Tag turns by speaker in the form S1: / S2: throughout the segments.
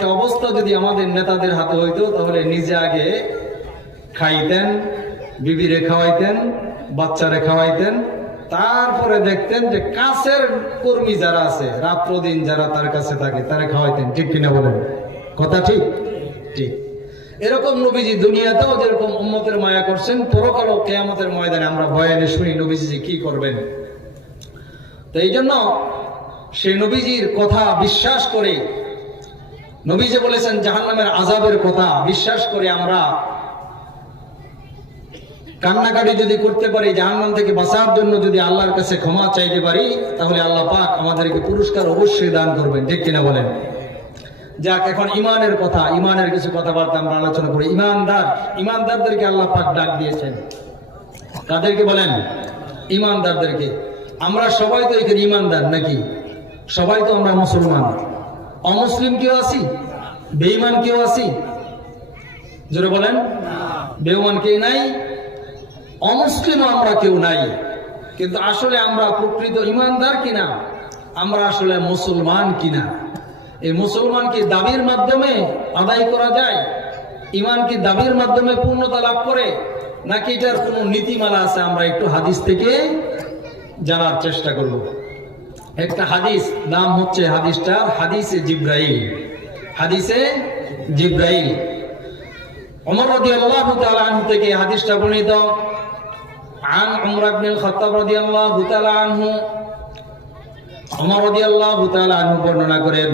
S1: একটা অবস্থা যদি আমাদের নেতাদের হাতে হইতো, তাহলে নিজে আগে খাইতেন, বিবিরে খাওয়াইতেন, বাচ্চারে খাওয়াইতেন, তারপরে দেখতেন যে কাছের কর্মী যারা আছে রাত্র দিন যারা তার কাছে থাকে, তারা খাওয়াইতেন, ঠিক কিনা বলেন? কথা ঠিক? ঠিক। এরকম নবীজি দুনিয়াতেও যেরকম উম্মতের মায়া করছেন, পরকালও কেয়ামতের ময়দানে আমরা বয়ানে শুনি, নবীজি কি করবেন? তো এই জন্য সেই নবীজির কথা বিশ্বাস করে নবী যে বলেছেন, জাহান্নামের আজাবের কথা বিশ্বাস করে আমরা কান্নাকাটি যদি করতে পারি, জাহান্নাম থেকে বাঁচার জন্য যদি আল্লাহর কাছে ক্ষমা চাইতে পারি, তাহলে আল্লাহ পাক আমাদেরকে পুরস্কার অবশ্যই দান করবেন। ঠিক কিনা বলেন? যাক, এখন ইমানের কথা, ইমানের কিছু কথাবার্তা আমরা আলোচনা করি। ইমানদার, ইমানদারদেরকে আল্লাহ পাক ডাক দিয়েছেন। তাদেরকে বলেন? ইমানদারদেরকে। আমরা সবাই তো এখানে ইমানদার নাকি? সবাই তো আমরা মুসলমান। অমুসলিম কেউ আছি? বেঈমান কেউ আছি? জোরে বলেন। বেঈমান কেউ নাই অমুসলিম আমরা কেউ নাই। কিন্তু আসলে আমরা প্রকৃত ইমানদার কিনা? আমরা আসলে মুসলমান কিনা? এই মুসলমান কি দাবির মাধ্যমে আদায় করা যায়? ইমান কি দাবির মাধ্যমে পূর্ণতা লাভ করে? নাকি এটার কোনো নীতিমালা আছে? আমরা একটু হাদিস থেকে জানার চেষ্টা করব। একটা হাদিস নাম হচ্ছে হাদিসটা হাদিসে জিব্রাইল হাদিসে জিব্রাইল ওমর রাদিয়াল্লাহু তাআলা আনহু থেকে এই হাদিসটা বর্ণিত عن عمر بن الخطاب رضي الله تعالى عنه ওমর রাদিয়াল্লাহু তাআলা আনহু বর্ণনা করেন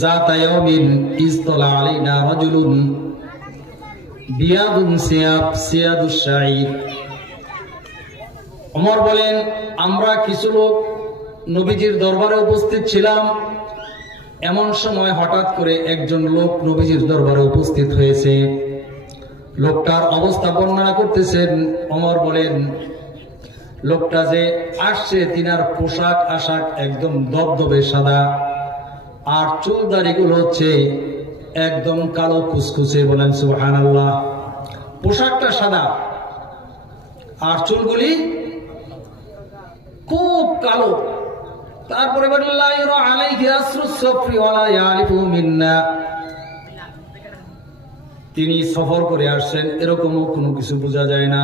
S1: জাতা ইয়াউমিন ইসতালা আলাইনা রাজুলুন বিয়াদুন সিয়াব সিয়াদুশ শাঈদ ওমর বলেন আমরা কিছু লোক নবীজির দরবারে উপস্থিত ছিলাম। এমন সময় হঠাৎ করে একজন লোক নবীজির দরবারে উপস্থিত হয়েছে। লোকটার অবস্থা বর্ণনা করতেছেন, অমর বলেন, লোকটা যে আসছে তিনার পোশাক আশাক একদম দবদবে সাদা, আর চুল দাড়িগুলো হচ্ছে একদম কালো কুচকুচে বলেন সুহান আল্লাহ পোশাকটা সাদা, আর চুলগুলি খুব কালো। তারপরে তিনি সফর করে আসছেন, এরকমও কোনো কিছু বোঝা যায় না।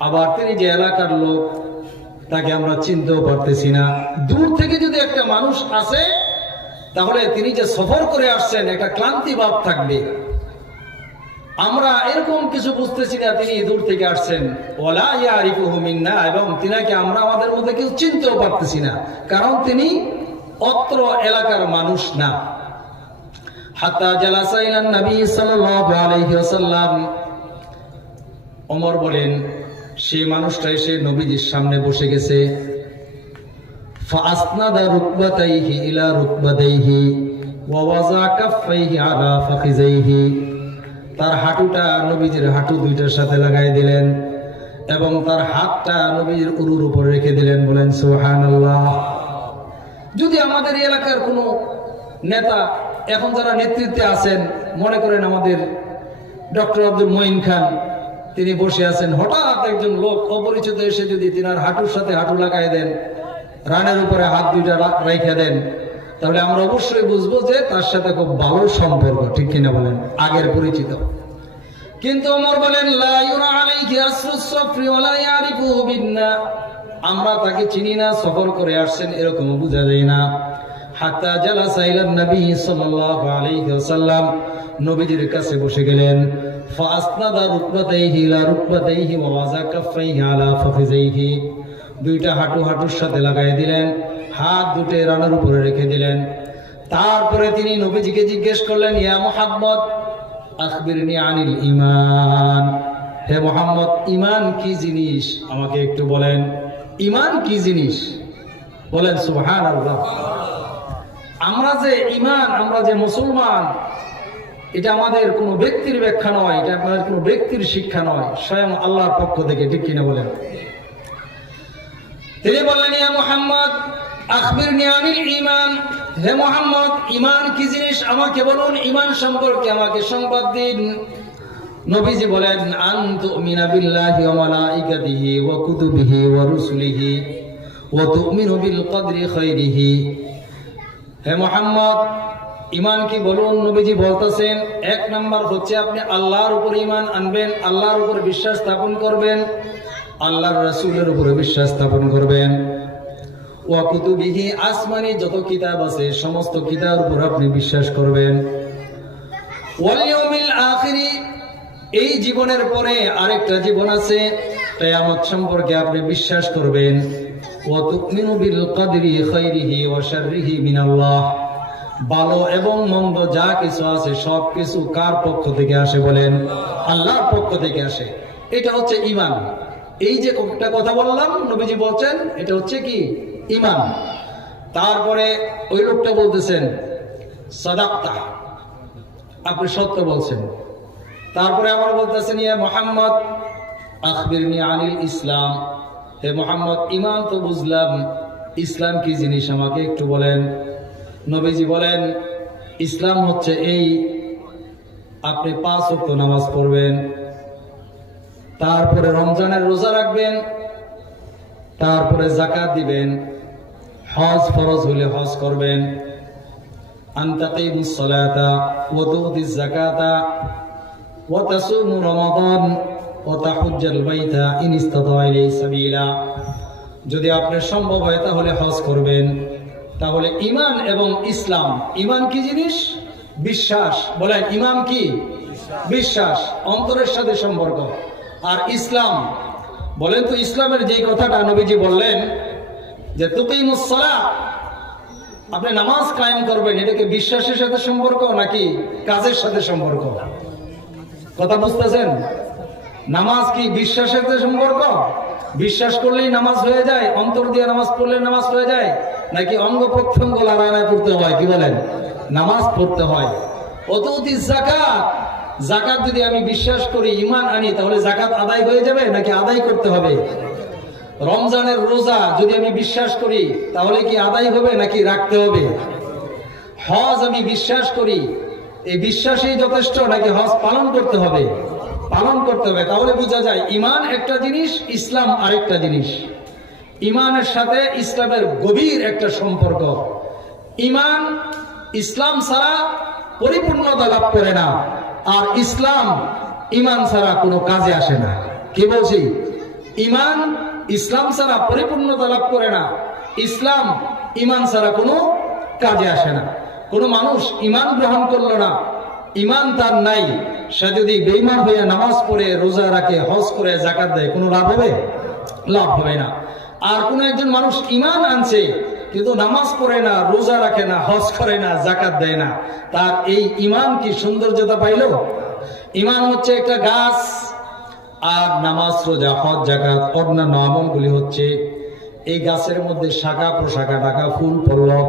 S1: আবার তিনি যে এলাকার লোক, তাকে আমরা চিনতেও পারতেছি না। দূর থেকে যদি একটা মানুষ আসে, তাহলে তিনি যে সফর করে আসছেন, একটা ক্লান্তি ভাব থাকবে। আমরা এরকম কিছু বুঝতেছি না, তিনি দূর থেকে আসছেন। ওলা ইয়ারিফুহু মিন্না, এবং তিনাকে আমরা আমাদের মধ্যে কেউ চিনতেও পারতেছি না, কারণ তিনি অত্র এলাকার মানুষ না। হাত্তা জালাসা ইলান নবী সাল্লাল্লাহু আলাইহি ওয়াসাল্লাম। ওমর বলেন সেই মানুষটা এসে নবীজির সামনে বসে গেছে। ফাসনাদা রুকবাতাইহি ইলা রুকবাতাইহি, ওয়া ওয়াজা কাফাইহি আলা ফাখিজাইহি। তার হাঁটুটা নবীজির হাঁটু দুইটার সাথে লাগাই দিলেন এবং তার হাতটা নবীজির উরুর উপর রেখে দিলেন, বলেন, সুবহানাল্লাহ। যদি আমাদের এলাকার কোনো নেতা এখন যারা নেতৃত্বে আছেন, মনে করেন আমাদের ডক্টর আব্দুল মঈন খান, তিনি বসে আছেন, হঠাৎ একজন লোক অপরিচিত এসে যদি তিনার হাঁটুর সাথে হাঁটু লাগাই দেন, রানের উপরে হাত দুইটা রা- রাইখা দেন তাহলে আমরা অবশ্যই বুঝব যে তার সাথে খুব ভালো সম্পর্ক, ঠিক কিনা বলেন? আগের পরিচিত। কিন্তু ওমর বলেন, লা আমরা তাকে চিনি না, সফর করে আসছেন এরকম বোঝা যায় না। হাত্তা জালাসা ইলান নবী সাল্লাল্লাহু আলাইহি ওয়াসাল্লাম, নবীজির কাছে বসে গেলেন। ফাসনাদা রুকবাতাইহি ইলা রুকবাতাইহি ওয়া ওয়াজা কাফাইহি আলা ফাখিজাইহি দুইটা হাঁটু হাঁটুর সাথে লাগাই দিলেন। হাত দুটো রানার উপরে রেখে দিলেন। তারপরে তিনি নবীজিকে জিজ্ঞেস করলেন, ইয়া মুহাম্মদ, আখবিরনি আনিল ইমান হে মোহাম্মদ ইমান কি জিনিস? আমাকে একটু বলেন ইমান কি জিনিস? বলেন আল্লাহ আমরা যে ইমান আমরা যে মুসলমান, এটা আমাদের কোনো ব্যক্তির ব্যাখ্যা নয়, এটা আমাদের কোনো ব্যক্তির শিক্ষা নয়, স্বয়ং আল্লাহর পক্ষ থেকে, ঠিক কিনা বলেন? তিনি বললেন, ইয়া মুহাম্মদ মুহাম্মদ, ঈমান কি জিনিস? আমাকে বলুন, ঈমান সম্পর্কে আমাকে নবীজি রুসুলিহি হে ইমান কি বলুন? নবীজি বলতেছেন, এক নাম্বার হচ্ছে আপনি আল্লাহর উপর ইমান আনবেন, আল্লাহর উপর বিশ্বাস স্থাপন করবেন, আল্লাহর রাসূলের উপরে বিশ্বাস স্থাপন করবেন। ওয়া কুতুবিহি আসমানি যত কিতাব আছে, সমস্ত কিতাবের উপর আপনি বিশ্বাস করবেন। ওয়াল ইয়াউমিল আখিরি, এই জীবনের পরে আরেকটা জীবন আছে, কিয়ামত সম্পর্কে আপনি বিশ্বাস করবেন। ওয়া তুমিনু বিল কদরি খাইরিহি ওয়া শাররিহি মিনাল্লাহ। ভালো এবং মন্দ যা কিছু আছে, সব কিছু কার পক্ষ থেকে আসে বলেন? আল্লাহর পক্ষ থেকে আসে। এটা হচ্ছে ইমান এই যে একটা কথা বললাম, নবীজি বলছেন, এটা হচ্ছে কি? ইমান তারপরে ওই লোকটা বলতেছেন, সাদাক্তা। আপনি সত্য বলছেন। তারপরে আবার বলতেছেন, ইয়া মোহাম্মদ, আখবিরনি আনিল ইসলাম। হে মোহাম্মদ ইমান তো বুঝলাম, ইসলাম কি জিনিস? আমাকে একটু বলেন। নবীজি বলেন, ইসলাম হচ্ছে এই, আপনি পাঁচ ওয়াক্ত নামাজ পড়বেন, তারপরে রমজানের রোজা রাখবেন তারপরে জাকাত দিবেন। হজ ফরজ হলে হজ করবেন। যদি আপনার সম্ভব হয় তাহলে হজ করবেন। তাহলে ইমান এবং ইসলাম ইমান কি জিনিস? বিশ্বাস। বলেন ইমাম কি? বিশ্বাস। অন্তরের সাথে সম্পর্ক। আর ইসলাম বলেন তো ইসলামের যে কথাটা নবীজি বললেন যে তুকিমুস সালাহ, আপনি নামাজ কায়েম করবেন এটাকে বিশ্বাসের সাথে সম্পর্ক নাকি কাজের সাথে সম্পর্ক? কথা বুঝতেছেন? নামাজ কি বিশ্বাসের সাথে সম্পর্ক? বিশ্বাস করলেই নামাজ হয়ে যায়, অন্তর দিয়ে নামাজ পড়লে নামাজ হয়ে যায়, নাকি অঙ্গ প্রত্যঙ্গ লাগায় পড়তে হয়, কি বলেন? নামাজ পড়তে হয়। অতৌতি জাকাত জাকাত যদি আমি বিশ্বাস করি ইমান আনি, তাহলে জাকাত আদায় হয়ে যাবে নাকি আদায় করতে হবে? রমজানের রোজা যদি আমি বিশ্বাস করি, তাহলে কি আদায় হবে নাকি রাখতে হবে? হজ আমি বিশ্বাস করি, এই বিশ্বাসই যথেষ্ট নাকি হজ পালন করতে হবে? পালন করতে হবে। তাহলে বোঝা যায় ইমান একটা জিনিস, ইসলাম আরেকটা জিনিস। ইমানের সাথে ইসলামের গভীর একটা সম্পর্ক। ইমান ইসলাম ছাড়া পরিপূর্ণতা লাভ করে না। আর ইসলাম ইমান ছাড়া কোনো কাজে আসে না। কি বলছি? ইমান ইসলাম ছাড়া পরিপূর্ণতা লাভ করে না। ইসলাম ইমান ছাড়া কোনো কাজে আসে না। কোনো মানুষ ইমান গ্রহণ করল না। ইমান তার নাই। সে যদি বেইমান হয়ে নামাজ পড়ে, রোজা রাখে, হজ করে জাকাত দেয়, কোনো লাভ হবে? লাভ হবে না। আর কোন একজন মানুষ ইমান আনছে কিন্তু নামাজ পড়ে না, রোজা রাখে না, হজ করে না জাকাত দেয় না। তার এই ইমান কি সৌন্দর্যতা পাইল? ইমান হচ্ছে একটা গাছ, আর নামাজ, রোজা, হজ জাকাত অন্যান্য আমলগুলি হচ্ছে এই গাছের মধ্যে শাখা প্রশাখা, ডাকা, ফুল, পল্লব।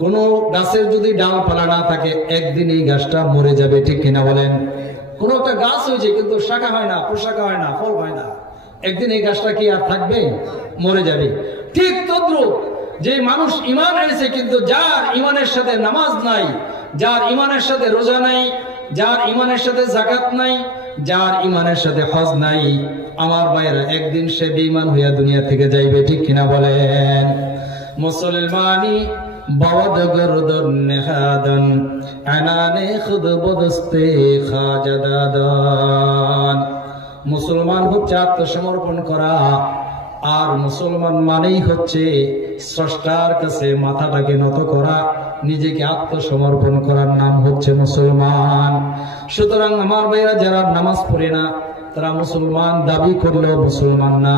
S1: কোনো গাছের যদি ডাল ডালপালা না থাকে, একদিন এই গাছটা মরে যাবে, ঠিক কিনা বলেন? কোনো একটা গাছ হয়েছে, কিন্তু শাখা হয় না, প্রশাখা হয় না, ফল হয় না। একদিন এই গাছটা কি আর থাকবে? মরে যাবে। ঠিক তদ্রুপ যে মানুষ ইমান এনেছে কিন্তু যার ইমানের সাথে নামাজ নাই, যার ইমানের সাথে রোজা নাই, যার ইমানের সাথে জাকাত নাই, যার ইমানের সাথে হজ নাই, আমার ভাইয়েরা, একদিন সে বেঈমান হইয়া দুনিয়া থেকে যাইবে, ঠিক কিনা বলেন? মুসলমানি মুসলমান হচ্ছে আত্মসমর্পণ করা। আর মুসলমান মানেই হচ্ছে স্রষ্টার কাছে মাথাটাকে নত করা, নিজেকে আত্মসমর্পণ করার নাম হচ্ছে মুসলমান। সুতরাং আমার ভাইরা যারা নামাজ পড়ে না, তারা মুসলমান দাবি করলেও মুসলমান না।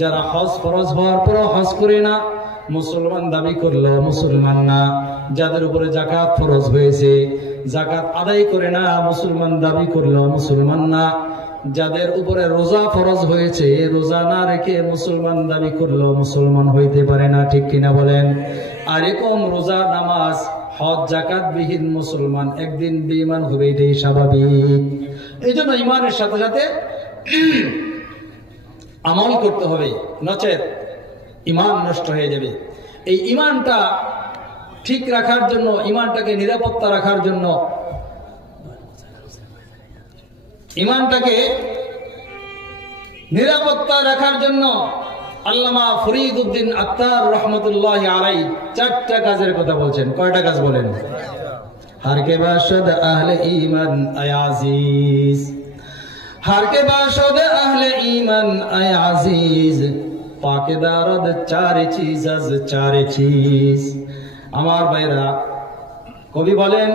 S1: যারা হজ ফরজ হওয়ার পরও হজ করে না, মুসলমান দাবি করলেও মুসলমান না। যাদের উপরে জাকাত ফরজ হয়েছে, জাকাত আদায় করে না, মুসলমান দাবি করলেও মুসলমান না। যাদের উপরে রোজা ফরজ হয়েছে, রোজা না রেখে মুসলমান দাবি করলেও মুসলমান হইতে পারে না, ঠিক কিনা বলেন? আর এরকম রোজা, নামাজ, হজ জাকাত বিহীন মুসলমান একদিন বেঈমান হবে এটাই স্বাভাবিক। এই জন্য ইমানের সাথে সাথে আমল করতে হবে, নচেত ইমান নষ্ট হয়ে যাবে। এই ইমানটা ঠিক রাখার জন্য ইমানটাকে নিরাপত্তা রাখার জন্য ইমানটাকে নিরাপত্তা রাখার জন্য আল্লামা ফরিদ উদ্দিন আক্তার রহমতুল্লাহ আলাই চারটা কাজের কথা বলছেন। কয়টা কাজ বলেন? হারকে বাসদ আহলে ইমান আয়াজিজ হারকে বাসদ আহলে ইমান আয়াজিজ পাকে দারদ চারে চিজ, আজ চারে চিজ। আমার ভাইরা, কবি বলেন,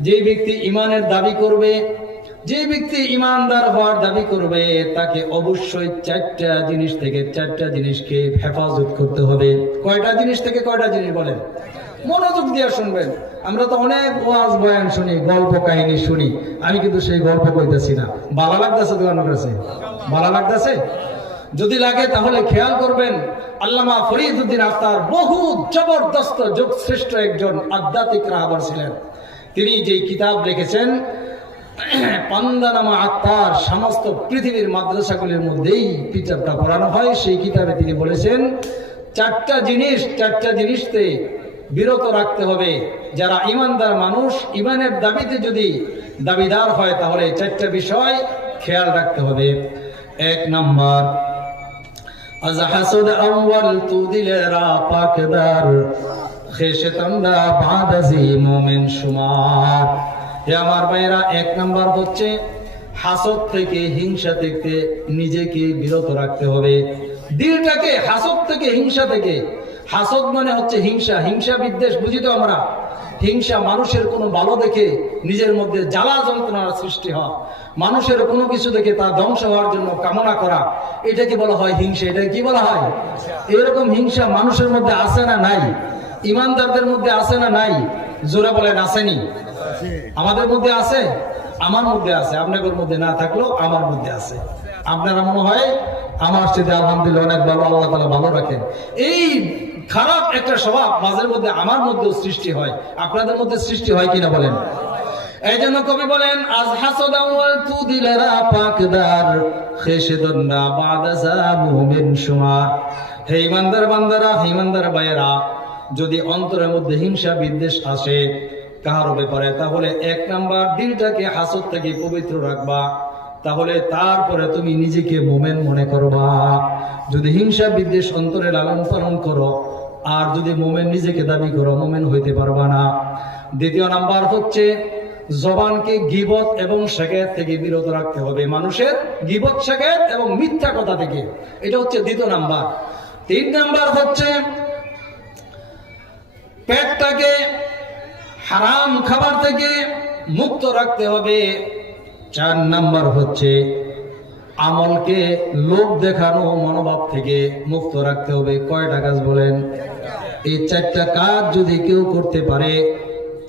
S1: যে ব্যক্তি ইমানের দাবি করবে যে ব্যক্তি ইমানদার হওয়ার দাবি করবে, তাকে অবশ্যই চারটা জিনিস থেকে চারটা জিনিসকে হেফাজত করতে হবে। কয়টা জিনিস থেকে কয়টা জিনিস বলেন? মনোযোগ দিয়ে শুনবেন। আমরা তো অনেক ওয়াজ, বয়ান শুনি, গল্প কাহিনী শুনি। আমি কিন্তু সেই গল্প কইতেছি না। ভালো লাগতেছে তোমার কাছে? ভালো লাগতেছে? যদি লাগে তাহলে খেয়াল করবেন, আল্লামা ফরিদুদ্দিন আফতার বহু জবরদস্ত যোগ শ্রেষ্ঠ একজন আধ্যাত্মিক রাহাবার ছিলেন। তিনি যে কিতাব লিখেছেন পান্দানামা আত্মার সমস্ত পৃথিবীর মাদ্রাসাগুলির মধ্যেই কিতাবটা পড়ানো হয়। সেই কিতাবে তিনি বলেছেন, চারটা জিনিস, চারটা জিনিসতে বিরত রাখতে হবে। যারা ইমানদার মানুষ, ইমানের দাবিতে যদি দাবিদার হয়, তাহলে চারটা বিষয় খেয়াল রাখতে হবে। এক নম্বর হাসদ আমল তু পাকদার মোমেন সুমার। হে আমার ভাইয়েরা, এক নাম্বার হচ্ছে হাসত থেকে হিংসা থেকে নিজেকে বিরত রাখতে হবে। দিলটাকে হাসত থেকে হিংসা থেকে। হাসত মানে হচ্ছে হিংসা। হিংসা বিদ্বেষ, বুঝি তো আমরা? হিংসা মানুষের কোনো ভালো দেখে নিজের মধ্যে জ্বালা যন্ত্রণার সৃষ্টি হওয়া মানুষের কোনো কিছু দেখে তা ধ্বংস হওয়ার জন্য কামনা করা, এটাকে বলা হয় হিংসা। এটাকে কি বলা হয়? এরকম হিংসা মানুষের মধ্যে আসে না, নাই? ইমানদারদের মধ্যে আসে না, নাই? জোরা বলেন, আসেনি। আমাদের মধ্যে আছে? আমার মধ্যে আছে। আপনাদের মধ্যে না থাকলেও আমার মধ্যে আছে। আপনারা মনে হয় আমার সাথে আলহামদুলিল্লাহ অনেক ভালো, আল্লাহ তালা ভালো রাখেন। এই খারাপ একটা স্বভাব মাঝের মধ্যে আমার মধ্যেও সৃষ্টি হয়। আপনাদের মধ্যে সৃষ্টি হয় কিনা বলেন? এই ভাইয়েরা, যদি অন্তরের মধ্যে হিংসা বিদ্বেষ আসে কাহারও ব্যাপারে, তাহলে এক নাম্বার দিলটাকে হাসদ থেকে পবিত্র রাখবা, তাহলে তারপরে তুমি নিজেকে মোমেন মনে করবা। যদি হিংসা বিদ্বেষ অন্তরে লালন পালন করো, আর যদি মোমেন নিজেকে দাবি করো, মোমেন হইতে পারবা না। দ্বিতীয় নাম্বার হচ্ছে, জবানকে গিবত এবং শেখায়ত থেকে বিরত রাখতে হবে। মানুষের গিবত শেখায়ত এবং মিথ্যা কথা থেকে। এটা হচ্ছে দ্বিতীয় নাম্বার। তিন নাম্বার হচ্ছে, পেটটাকে হারাম খাবার থেকে মুক্ত রাখতে হবে। চার নাম্বার হচ্ছে, আমলকে লোভ দেখানো, মনোভাব থেকে মুক্ত রাখতে হবে। কয়টা কাজ বলেন? এই চারটা কাজ যদি কেউ করতে পারে,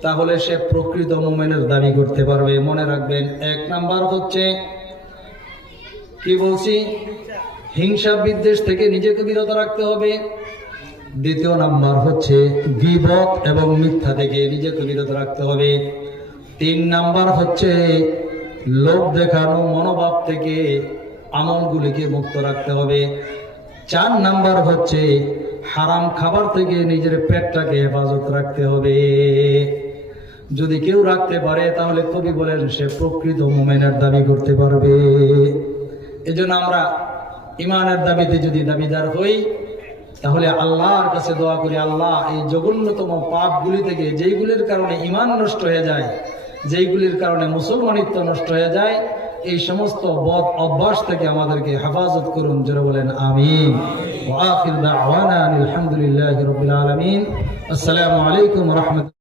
S1: তাহলে সে প্রকৃত মোমেনের দাবি করতে পারবে। মনে রাখবেন, এক নাম্বার হচ্ছে, কি বলছি? হিংসা বিদ্বেষ থেকে নিজেকে বিরত রাখতে হবে। দ্বিতীয় নাম্বার হচ্ছে গিবত এবং মিথ্যা থেকে নিজেকে বিরত রাখতে হবে। তিন নাম্বার হচ্ছে লোভ দেখানো, মনোভাব থেকে আমলগুলিকে মুক্ত রাখতে হবে। চার নাম্বার হচ্ছে হারাম খাবার থেকে নিজের পেটটাকে হেফাজত রাখতে হবে। যদি কেউ রাখতে পারে, তাহলে কবি বলেন, সে প্রকৃত মোমেনের দাবি করতে পারবে। এজন্য আমরা ইমানের দাবিতে যদি দাবিদার হই তাহলে আল্লাহর কাছে দোয়া করি, আল্লাহ, এই জঘন্যতম পাপগুলি থেকে যেইগুলির কারণে ইমান নষ্ট হয়ে যায়, যেইগুলির কারণে মুসলমানিত্ব নষ্ট হয়ে যায়, এই সমস্ত বদ অভ্যাস থেকে আমাদেরকে হেফাজত করুন যারা বলেন, আমিন। আলহামদুলিল্লাহ আসসালামু আলাইকুম ওয়া রাহমাতুল্লাহ।